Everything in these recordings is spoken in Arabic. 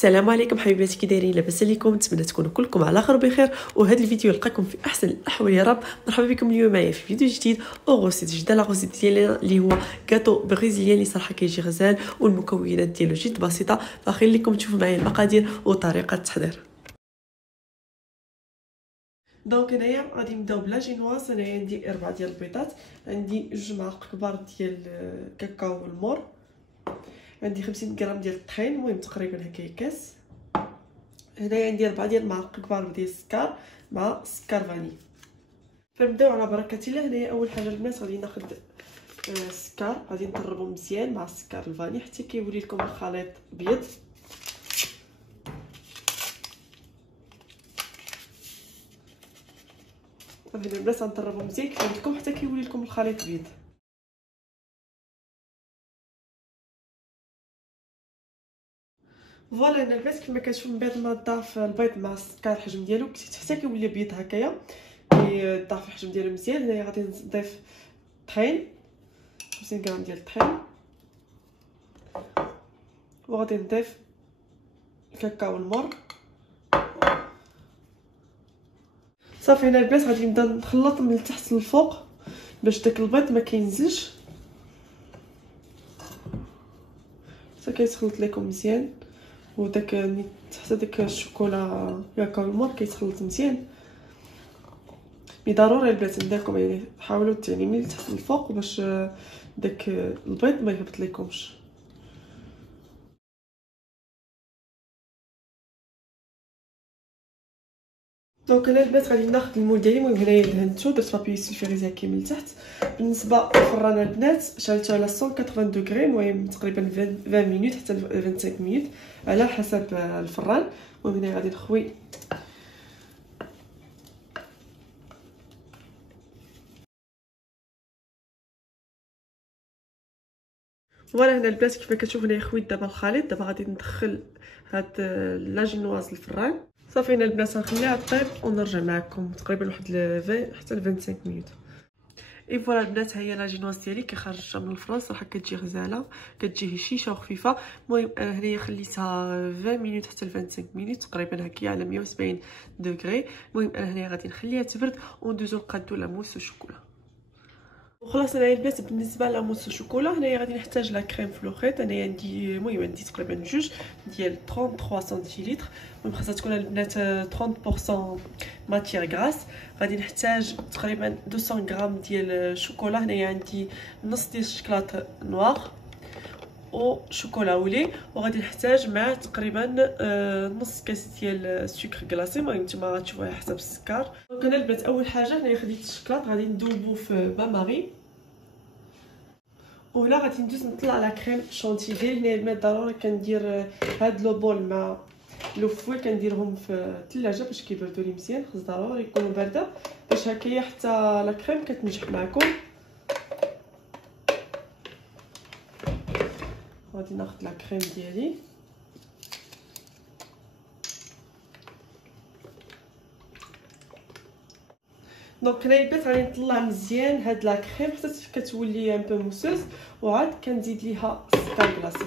السلام عليكم حبيباتي، كي دايرين؟ لاباس عليكم؟ نتمنى تكونوا كلكم على خير بخير، وهذا الفيديو يلقاكم في احسن الاحوال يا رب. مرحبا بكم اليوم معايا في فيديو جديد او غوسيت جديده. لا غوسيت ديالنا اللي هو غاتو بريزيليان اللي صراحه كيجي غزال، والمكونات ديالو جد بسيطه، فخلي لكم تشوفوا معايا المقادير وطريقه التحضير. دونك هنايا غادي نبداو بلا جينواز. انا عندي 4 ديال البيضات، عندي 2 معالق كبار ديال الكاكاو والمور، عندي 50 غرام ديال الطحين، المهم تقريبا هكا كاس. هنايا عندي 4 ديال المعالق كبار ديال السكر مع سكر فاني. فنبداو على بركه الله. هنايا اول حاجه البنات غادي ناخذ السكر، غادي نضربو مزيان مع السكر الفاني حتى كيولي لكم الخليط بيض. صافي البنات غنضربو مزيان كيف قلت لكم حتى كيولي لكم الخليط بيض. فوالا هنا البنات كما كتشوفوا من بعد ما ضاف البيض مع السكر الحجم ديالو حتى كيولي بيض هكايا، ضاف الحجم ديالو مزيان. هنايا غادي نضيف الطحين، 50 غرام ديال الطحين، وغادي نضيف الكاكاو والمر. صافي هنا البنات غادي نبدا نخلط من التحت للفوق باش داك البيض ما كينزلش، حتى كيتخلط لكم مزيان، وداك حتى داك الشوكولا كاكاو والمر كيتخلط مزيان. مي ضروري البنات نديركم يعني حاولوا يعني من التحت للفوق باش داك البيض ما يهبط لكمش. دونك انا البنات غادي ناخذ المول ديالي. المهم هنايا دهنتو، درت بابي سلفيريزا كي من التحت. بالنسبه للفران البنات شعلته على 180 دوغري، المهم تقريبا 20 مينوت حتى 25 مينوت على حسب الفران. المهم هنا غادي نخوي فوالا. هنا البنات كيف كتشوفوا هنايا خويت دابا الخليط. دابا غادي ندخل هاد لاجينواز الفران. صافي هنا البنات غنخليها طيب ونرجع معكم تقريبا واحد 20 حتى 25 مينوت. اي فوالا البنات، ها هي لاجينواز ديالي كيخرجتها من الفران، صراحه كتجي غزاله، كتجي هشيشه وخفيفه. المهم هنايا خليتها 20 مينوت حتى 25 مينوت تقريبا هكايا على 170 دوغري. المهم انا هنايا غادي نخليها تبرد وندوزو نقادو لا موس الشوكولا. وخلاص هنايا البنات بالنسبه لاموس الشوكولا هنايا غادي نحتاج لا كريم فلوخيت. انايا عندي المهم عندي تقريبا جوج ديال 33 سنتيلتر. المهم خاصها تكون البنات 30% ماتيير غراس. غادي نحتاج تقريبا 200 غرام ديال الشوكولا. هنايا عندي نص ديال الشكلاط نوار وشوكولا ولي، وغادي نحتاج مع تقريبا نص كاس ديال السكر كلاصي. المهم نتوما غتشوفوا على حسب السكر. دونك انا البنات اول حاجه هنايا خديت الشكلاط غادي ندوبو في باماري، وهنا غادي ندوز نطلع على كريم شونتي ديالي. هنايا البنات ضروري كندير هاد لو بول مع لو فوي كنديرهم في الثلاجه باش كيبردوا لي مزيان، خاص ضروري يكونوا بارده باش هكايا حتى لا كريم كتنجح معكم. غادي ناخذ لا كريم ديالي دونك هنايا البنات غادي نطلع مزيان هاد لا كريم حتى كتولي ان بو موسوز، وعاد كنزيد ليها السكر كلاصي.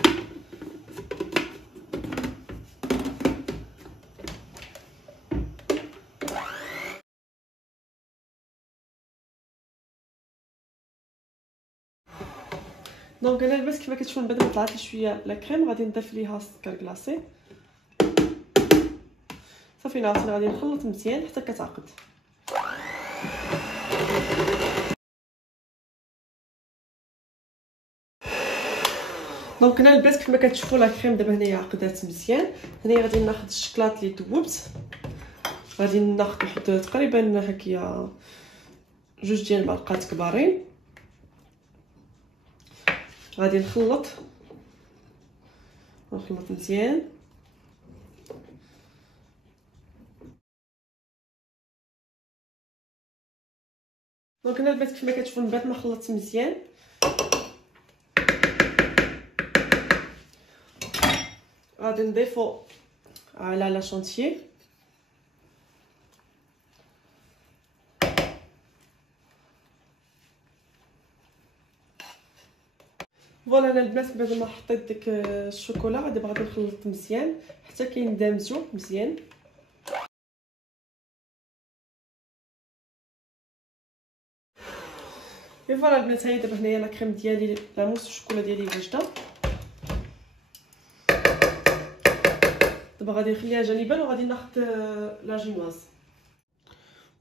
دونك انا البنات كيما كتشوفوا من بعد ما طلعت لي شويه لا كريم غادي نضيف ليها السكر كلاصي. صافي نعاود غادي نخلط مزيان حتى كتعقد. دونك هنا البنات كما كتشوفوا لا كريم دابا هنايا عقدات مزيان. هنايا غادي ناخذ الشكلاط اللي ذوبت، غادي ناخذ واحد تقريبا هكايا جوج ديال المعلقات كبارين. غادي نخلط مزيان. دونك هنا البنات كما كتشوفوا من بعد ما خلطت مزيان غادي نضيفو على لا شونتيي. فوالا انا البنات بعد ما حطيت داك الشوكولا دابا غادي نخلط مزيان حتى كيندمجوا مزيان. فوالا البنات هاهي دابا هنايا لا كريم ديالي لا موس الشوكولا ديالي واجده. دابا غادي نخليها جانبا وغادي ناخذ لا جينواز.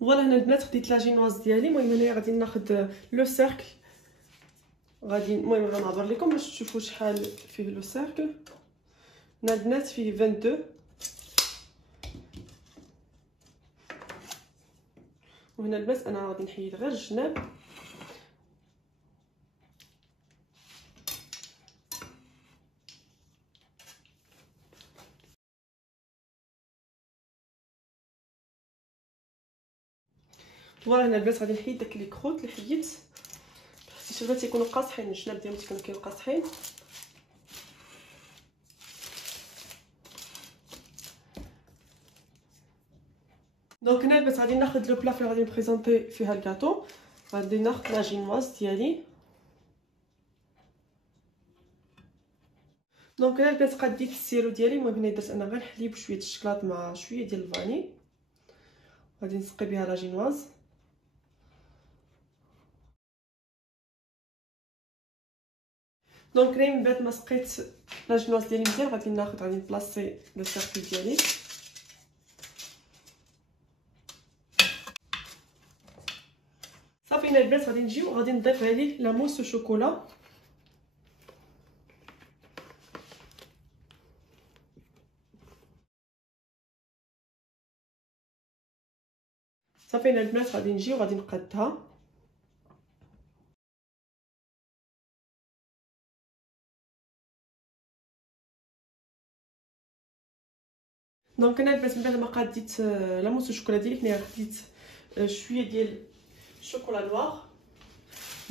فوالا هنا البنات خديت لا جينواز ديالي. المهم هنايا غادي ناخذ لو سيركل. غادي المهم غنعبر لكم باش تشوفوا شحال فيه لو سيركل. هنا البنات فيه 22. وهنا البنات انا غادي نحيد غير الجناب. فوالا هنا البنات غادي نحيد داك لي كروت اللي حيدت حيت البنات تيكونوا قاصحين، الجناب ديالهم تيكونوا قاصحين. دونك هنا البنات غادي ناخذ لو بلا اللي غادي نبريزونطي فيها الكاطو. غادي ناخذ لا جينواز ديالي. دونك هنا البنات قديت السيرو ديالي. المهم هنا درت انا غير الحليب وشويه الشكلاط مع شويه ديال الفاني. غادي نسقي بها لا جينواز. دونك هنا من بعد ما سقيت لا جينواز ديالي مزيان غادي نبلاصي لو سيركل ديالي. صافي هنا البنات غادي نجي وغادي نضيف عليه لا موس الشوكولا. صافي هنا البنات غادي نجي وغادي نقادها. دونك انا البنات من بعد ما قاديت لا موس الشوكولا ديالي هنايا خديت شويه ديال الشوكولا نوار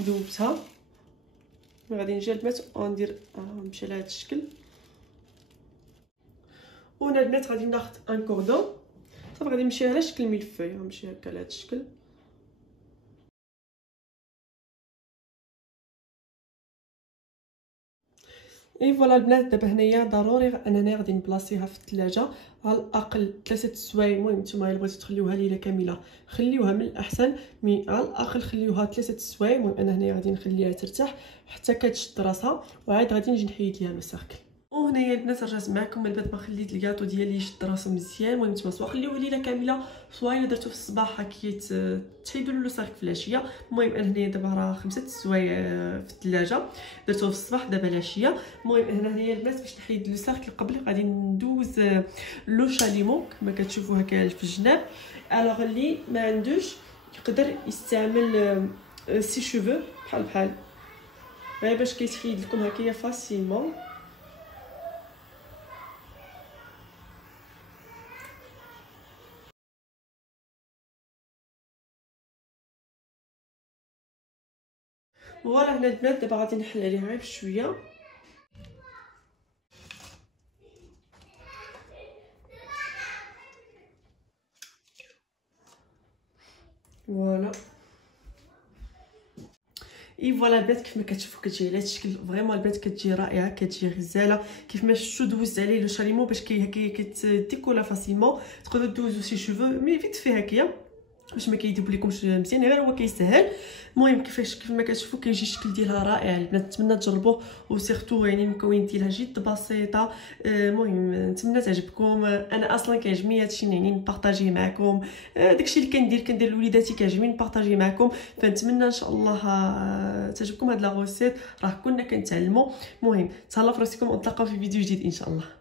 ذوبتها. غادي نجي البنات وندير نمشي على هذا الشكل. وهنا البنات غادي ناخذ ان كوردون. صافي غادي نمشي على شكل ملفاي. غنمشي هكا على هذا الشكل. اي فوالا البنات دابا هنايا ضروري انني غادي نبلاصيها في الثلاجه على الاقل 3 سوايع. المهم نتوما الا بغيتو تخليوها ليله كامله خليوها من الاحسن، مي على الاقل خليوها 3 سوايع. المهم انا هنايا غادي نخليها ترتاح حتى كتشد راسها وعاد غادي نجي نحيد ليها لو سيركل. وهنايا البنات رجعت معكم من بعد ما خليت الكاطو ديالي يشد راسو مزيان. المهم نتوما سواء خليوه ليله كامله سواء الا درتو في الصباح هكا تحيدوا له لو سيركل في العشيه. المهم انا هنايا دابا راه 5 سوايع في الثلاجه درتوه في الصباح دابا العشيه. المهم هنايا البنات باش نحيد لو سيركل قبل غادي ندوز لو شاليمون كما كتشوفوا هكا في الجناب. الوغ اللي ما عندوش يقدر يستعمل سي شوفو بحال غير باش كيتحيد لكم هكايا فاسيلمون. فوالا هنا البنات دابا غادي نحل عليها غير بشويه. فوالا اي فوالا البنات كيف ما كتشوفوا كتجي على هذا الشكل. فريمون البنات كتجي رائعه كتجي غزاله. كيف ما شفتوا دوزت عليه لو شاليمون باش كتديكولا فاسيلمون. تقدروا دوزو سي شوفو مي فيت في هكايا باش ما كيذوب لكمش مزيان غير هو كيسهل. المهم كيف ما كتشوفوا كيجي الشكل ديالها رائع البنات. نتمنى تجربوه وسيرتو يعني المكونات ديالها جد بسيطه. المهم نتمنى تعجبكم. انا اصلا كيعجبني هادشي يعني نبارطاجيه معكم. داكشي اللي كندير لوليداتي كيعجبني نبارطاجيه معكم. فنتمنى ان شاء الله تعجبكم هاد لا غوسيت راه كنا كنتعلموا. المهم تهلاو في راسكم ونتلاقاو في فيديو جديد ان شاء الله.